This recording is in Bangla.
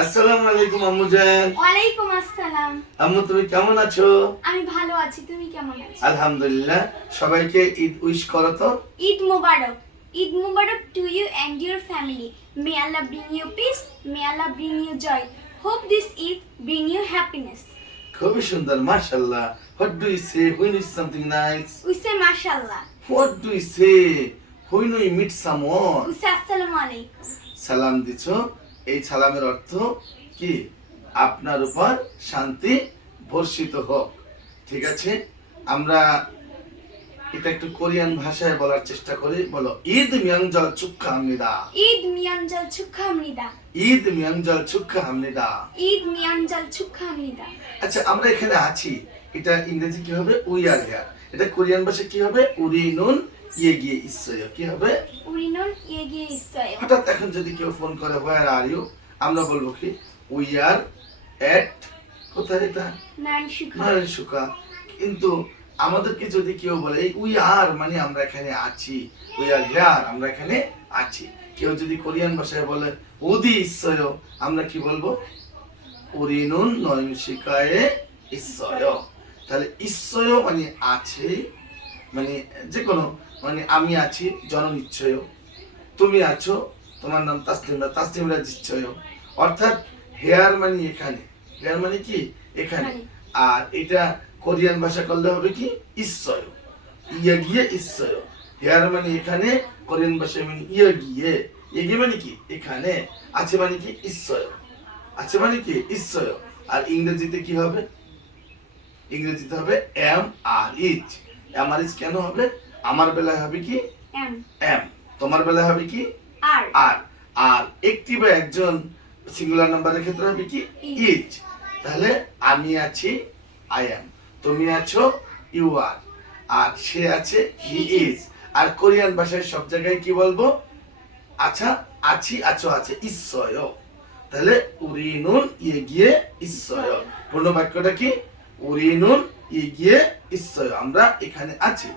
আসসালামু আলাইকুম আম্মু জান। ওয়ালাইকুম আসসালাম। আম্মু তুমি কেমন আছো? আমি ভালো আছি, তুমি কেমন আছো? আলহামদুলিল্লাহ। সবাইকে ঈদ উইশ করো তো। ঈদ মুবারক। ঈদ মুবারক to you and your family. May Allah bring you peace, may Allah bring you joy. Hope this Eid bring you happiness. খুবই সুন্দর, মাশাআল্লাহ। What do you say when is something nice? We say mashallah. What do you say when we meet someone? We say assalamu alaikum. সালাম দিছো, এই সালামের অর্থ কি? আপনার উপর শান্তি বর্ষিত হোক। ঠিক আছে, আমরা এটা একটু কোরিয়ান ভাষায় বলার চেষ্টা করি। বলো, ঈদ মিয়াংজল 축하합니다. ঈদ মিয়ানজাল 축하합니다. ঈদ মিয়াংজল 축하합니다. ঈদ মিয়ানজাল 축하합니다. আচ্ছা, আমরা এখানে আছি, এটা ইংরেজি কি হবে? We are here. এটা কোরিয়ান ভাষায় কি হবে? উরিনুন ইয়েগিয়ে ইসসয়। কি হবে? 우리는 얘기에 있어요. হঠাৎ এখন যদি কেউ ফোন করে হোয়ার আর ইউ, আমরা বলবো কি? উই আর এট, কোথায় এটা? 난슈카. নারায়ণসুকা। কিন্তু আমাদেরকে যদি কেউ বলে এই উই আর মানে আমরা এখানে আছি, উই আর হিয়ার আমরা এখানে আছি। কেউ যদি কোরিয়ান ভাষায় বলে ওদি ইসসয়, আমরা কি বলবো? উরিনুন নয়নশিকায়ে ইসসয়। তাহলে ইসসয় মানে আছে, মানে যে কোনো, মানে আমি আছি জননিশ্চয়, তুমি আছো, তোমার নাম তাসলিমরা, তাসলিমরা নিশ্চয়। অর্থাৎ হেয়ার মানে এখানে, হেয়ার মানে কি? এখানে। আর এটা কোরিয়ান ভাষা করলে হবে কি? ইসসয়, ইয়া গিয়ে ইসসয়। হেয়ার মানে এখানে, কোরিয়ান ভাষায় মানে ইয়া গিয়ে, এগিয়ে মানে কি? এখানে। আছে মানে কি? ইসসয়। আছে মানে কি? ইসসয়। আর ইংরেজিতে কি হবে? ইংরেজিতে হবে M R is. M R is কেন হবে? আমার বেলায় হবে কি? এম। এম। তোমার বেলায় হবে কি? আর। আর। আর একটি বা একজন সিঙ্গুলার নাম্বারের ক্ষেত্রে হবে কি? ইজ। তাহলে আমি আছি, আই এম। তুমি আছো, ইউ আর। আর সে আছে, হি ইজ। আর কোরিয়ান ভাষায় সব জায়গায় কি বলবো? আচ্ছা, আছি, আছো, আছে, ইসসয়। তাহলে উরিনুন ইয়েগিয়ে ইসসয়। পূর্ণ বাক্যটা কি? উরিনুন ইয়েগিয়ে ইসসয়, আমরা এখানে আছি।